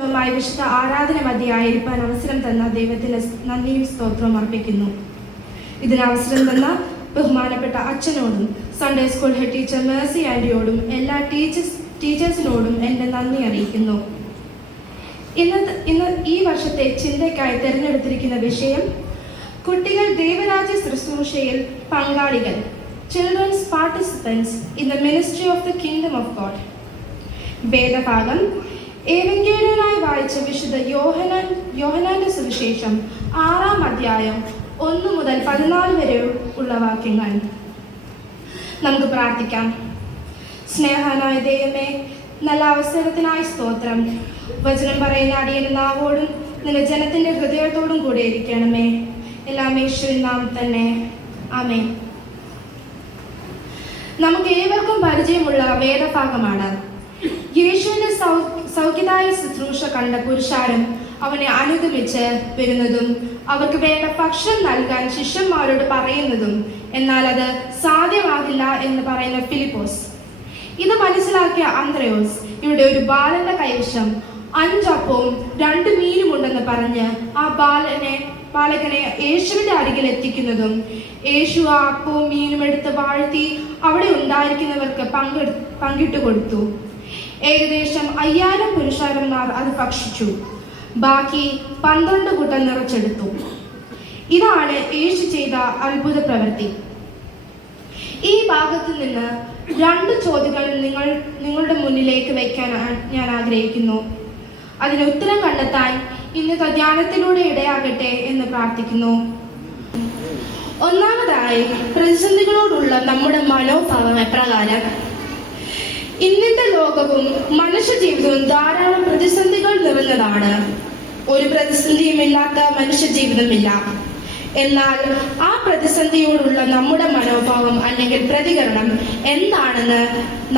വിശുദ്ധ ആരാധന മധ്യയായിരിക്കാൻ അവസരം തന്ന ദൈവത്തിന് നന്ദിയും സ്തോത്രവും അർപ്പിക്കുന്നു. ഇതിന് അവസരം തന്ന ബഹുമാനപ്പെട്ട അച്ഛനോടും Sunday school head teacher Mercy ആൻറ്റിയോടും എല്ലാ ടീച്ചേഴ്സിനോടും എൻ്റെ നന്ദി അറിയിക്കുന്നു. ഇന്ന് ഈ വർഷത്തെ ചിന്തയ്ക്കായി തിരഞ്ഞെടുത്തിരിക്കുന്ന വിഷയം കുട്ടികൾ ദൈവരാജ്യ ശുശ്രൂഷയിൽ പങ്കാളികൾ, children's participants in the ministry of the kingdom of God. വേദഭാഗം ഏവങ്കേലിയനായി വായിച്ച വിശുദ്ധ യോഹന്നാന്റെ സുവിശേഷം 6-ാം അധ്യായം 1 മുതൽ 14 വരെ ഉള്ള വാക്യങ്ങൾ. നമുക്ക് പ്രാർത്ഥിക്കാം. സ്നേഹനായ ദൈവമേ, നല്ല അവസരത്തിനായി സ്തോത്രം. വചനം പറയുന്ന അടിയന്റെ നാവോടും നിന്റെ ജനത്തിന്റെ ഹൃദയത്തോടും കൂടെ ഇരിക്കണമേ. എല്ലാം യേശുവിൻ നാമത്തിൽ തന്നെ, ആമേൻ. നമുക്ക് ഏവർക്കും പരിചയമുള്ള വേദഭാഗമാണ്. യേശുവിന്റെ സൗഖ്യദായ ശുശ്രൂഷ കണ്ട പുരുഷാരം അവനെ അനുഗമിച്ച് വരുന്നതും അവർക്ക് വേണ്ട ഭക്ഷണം നൽകാൻ ശിഷ്യന്മാരോട് പറയുന്നതും, എന്നാൽ അത് സാധ്യമാകില്ല എന്ന് പറയുന്ന ഫിലിപ്പോസ്. ഇത് മനസ്സിലാക്കിയ അന്ത്രയോസ് ഇവിടെ ഒരു ബാലന്റെ കൈവശം 5 അപ്പവും 2 മീനും ഉണ്ടെന്ന് പറഞ്ഞ് ആ ബാലകനെ യേശുവിന്റെ അരികിൽ എത്തിക്കുന്നതും യേശു ആ അപ്പവും മീനും എടുത്ത് വാഴ്ത്തി അവിടെ ഉണ്ടായിരിക്കുന്നവർക്ക് പങ്കിട്ടു കൊടുത്തു. ഏകദേശം 5000 പുരുഷാരന്മാർ അത് ഭക്ഷിച്ചു. ബാക്കി 12 കൂട്ടം നിറച്ചെടുത്തു. ഇതാണ് യേശു ചെയ്ത അത്ഭുത പ്രവൃത്തി. ഈ ഭാഗത്ത് നിന്ന് 2 ചോദ്യങ്ങൾ നിങ്ങളുടെ മുന്നിലേക്ക് വയ്ക്കാൻ ഞാൻ ആഗ്രഹിക്കുന്നു. അതിന് ഉത്തരം കണ്ടെത്താൻ ഇന്നത്തെ ധ്യാനത്തിലൂടെ ഇടയാകട്ടെ എന്ന് പ്രാർത്ഥിക്കുന്നു. ഒന്നാമതായി, പ്രതിസന്ധികളോടുള്ള നമ്മുടെ മനോഭാവം എപ്രകാരം? ഇന്നത്തെ ലോകവും മനുഷ്യ ജീവിതവും ധാരാളം പ്രതിസന്ധികൾ നിറഞ്ഞതാണ്. ഒരു പ്രതിസന്ധിയുമില്ലാത്ത മനുഷ്യ ജീവിതമില്ല. എന്നാൽ ആ പ്രതിസന്ധിയോടുള്ള നമ്മുടെ മനോഭാവം അല്ലെങ്കിൽ പ്രതികരണം എന്താണെന്ന്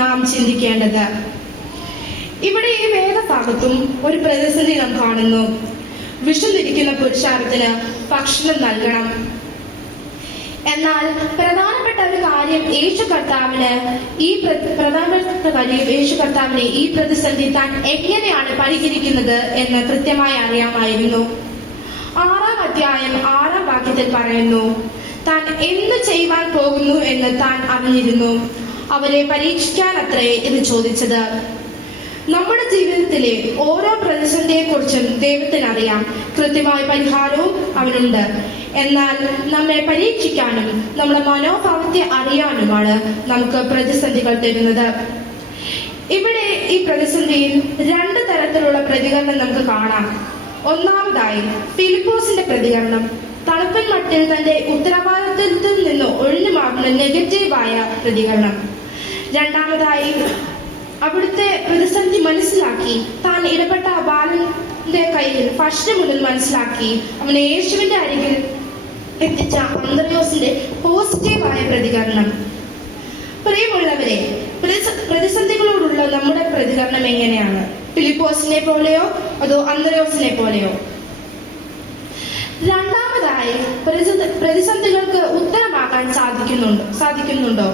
നാം ചിന്തിക്കേണ്ടത്. ഇവിടെ ഈ വേദഭാഗത്തും ഒരു പ്രതിസന്ധി നാം കാണുന്നു. വിശന്നിരിക്കുന്ന പുരുഷാരത്തിന് ഭക്ഷണം നൽകണം. എന്നാൽ പ്രധാനപ്പെട്ട ഒരു കാര്യം യേശു കർത്താവിന് ഈ പ്രതിസന്ധി താൻ എങ്ങനെയാണ് പരിഹരിക്കുന്നത് എന്ന് കൃത്യമായി അറിയാമായിരുന്നു. 6-ാം അധ്യായം 6-ാം വാക്യത്തിൽ പറയുന്നു, താൻ എന്ത് ചെയ്യുവാൻ പോകുന്നു എന്ന് താൻ അറിഞ്ഞിരുന്നു. അവരെ പരീക്ഷിക്കാനത്രേ ഇത് ചോദിച്ചത്. നമ്മുടെ ജീവിതത്തിലെ ഓരോ പ്രതിസന്ധിയെ കുറിച്ചും ദൈവത്തിന് അറിയാം. കൃത്യമായ പരിഹാരവും അവനുണ്ട്. എന്നാൽ നമ്മെ പരീക്ഷിക്കാനും നമ്മുടെ മനോഭാവത്തെ അറിയാനുമാണ് നമുക്ക് പ്രതിസന്ധികൾ തരുന്നത്. ഇവിടെ ഈ പ്രതിസന്ധിയിൽ 2 തരത്തിലുള്ള പ്രതികരണം നമുക്ക് കാണാം. ഒന്നാമതായി, ഫിലിപ്പോസിന്റെ പ്രതികരണം. തണുപ്പൻ മട്ടിൽ തന്റെ ഉത്തരവാദിത്വത്തിൽ നിന്ന് ഒഴിഞ്ഞു മാറുന്ന നെഗറ്റീവായ പ്രതികരണം. രണ്ടാമതായി, അവിടുത്തെ പ്രതിസന്ധി മനസ്സിലാക്കി താൻ ഇടപെട്ട ബാലന്റെ കയ്യിൽ ഭക്ഷണമുണ്ടെന്ന് മനസ്സിലാക്കി അവനെ യേശുവിന്റെ അരികിൽ എത്തിച്ച അന്ത്രയോസിന്റെ പോസിറ്റീവായ പ്രതികരണം. പ്രിയമുള്ളവരെ, പ്രതിസന്ധികളോടുള്ള നമ്മുടെ പ്രതികരണം എങ്ങനെയാണ്? ഫിലിപ്പോസിനെ പോലെയോ അതോ അന്ത്രയോസിനെ പോലെയോ? രണ്ടാമതായി, പ്രതിസന്ധികൾക്ക് ഉത്തരമാകാൻ സാധിക്കുന്നുണ്ടോ?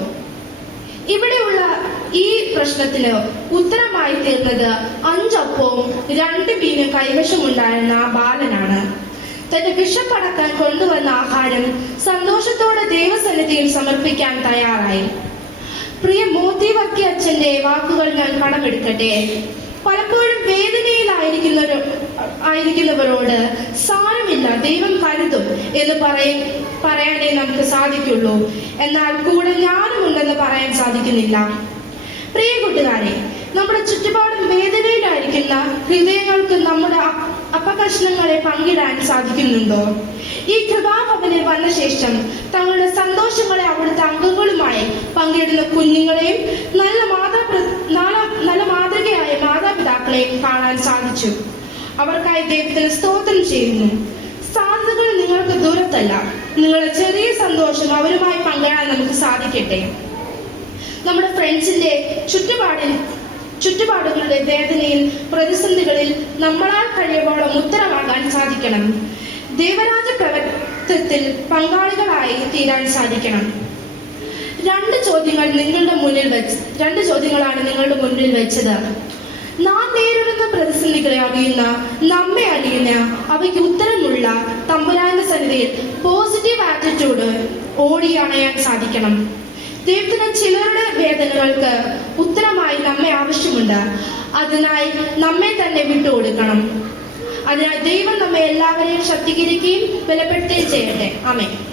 ഇവിടെയുള്ള ഈ പ്രശ്നത്തിന് ഉത്തരമായി തീർന്നത് 5 അപ്പവും 2 മീനും കൈവശമുണ്ടായിരുന്ന ആ ബാലനാണ്. തന്റെ വിശപ്പടക്കാൻ കൊണ്ടുവന്ന ആഹാരം സന്തോഷത്തോടെ ദൈവസന്നിധിയിൽ സമർപ്പിക്കാൻ തയ്യാറായി. പ്രിയ മോത്തി വർക്കി അച്ഛന്റെ വാക്കുകൾ ഞാൻ കടമെടുക്കട്ടെ. പലപ്പോഴും വേദനയിലായിരിക്കുന്നവരോട് സാരമില്ല, ദൈവം കരുതും എന്ന് പറയാനേ നമുക്ക് സാധിക്കുള്ളൂ. എന്നാൽ കൂടെ ഞാനുമുണ്ടെന്ന് പറയാൻ സാധിക്കുന്നില്ല. പ്രിയ കൂട്ടുകാരെ, നമ്മുടെ ചുറ്റുപാടും വേദനയിലായിരിക്കുന്ന ഹൃദയങ്ങൾക്ക് നമ്മുടെ അപകർഷണങ്ങളെ പങ്കിടാൻ സാധിക്കുന്നുണ്ടോ? ഈ കൃപാഭവനിൽ വന്ന ശേഷം തങ്ങളുടെ സന്തോഷങ്ങളെ അവിടുത്തെ അംഗങ്ങളുമായി പങ്കിടുന്ന കുഞ്ഞുങ്ങളെയും നല്ല മാതൃകയായ മാതാപിതാക്കളെയും കാണാൻ സാധിച്ചു. അവർക്കായി ദൈവത്തിന് സ്തോത്രം ചെയ്യുന്നു. സാധ്യതകൾ നിങ്ങൾക്ക് ദൂരത്തല്ല. നിങ്ങളുടെ ചെറിയ സന്തോഷം അവരുമായി പങ്കിടാൻ നമുക്ക് സാധിക്കട്ടെ. നമ്മുടെ ഫ്രണ്ട്സിന്റെ ചുറ്റുപാടുകളുടെ വേദനയിൽ, പ്രതിസന്ധികളിൽ നമ്മളാൽ കഴിയുമ്പോഴും ഉത്തരമാകാൻ സാധിക്കണം. ദൈവരാജ്യ പ്രവർത്തനത്തിൽ പങ്കാളികളായി തീരാൻ സാധിക്കണം. 2 ചോദ്യങ്ങളാണ് നിങ്ങളുടെ മുന്നിൽ വെച്ചത്. നാം നേരിടുന്ന പ്രതിസന്ധികളെ അറിയുന്ന, നമ്മെ അറിയുന്ന, അവയ്ക്ക് ഉത്തരമുള്ള തമ്പുരാന്റെ സന്നിധിയിൽ പോസിറ്റീവ് ആറ്റിറ്റ്യൂഡ് ഓടി അണയാൻ സാധിക്കണം. ദൈവത്തിന് ചിലരുടെ വേദനകൾക്ക് ഉത്തരമായി നമ്മെ ആവശ്യമുണ്ട്. അതിനായി നമ്മെ തന്നെ വിട്ടുകൊടുക്കണം. അതിനാൽ ദൈവം നമ്മെ എല്ലാവരെയും ശക്തീകരിക്കുകയും ബലപ്പെടുത്തുകയും ചെയ്യട്ടെ. ആമേൻ.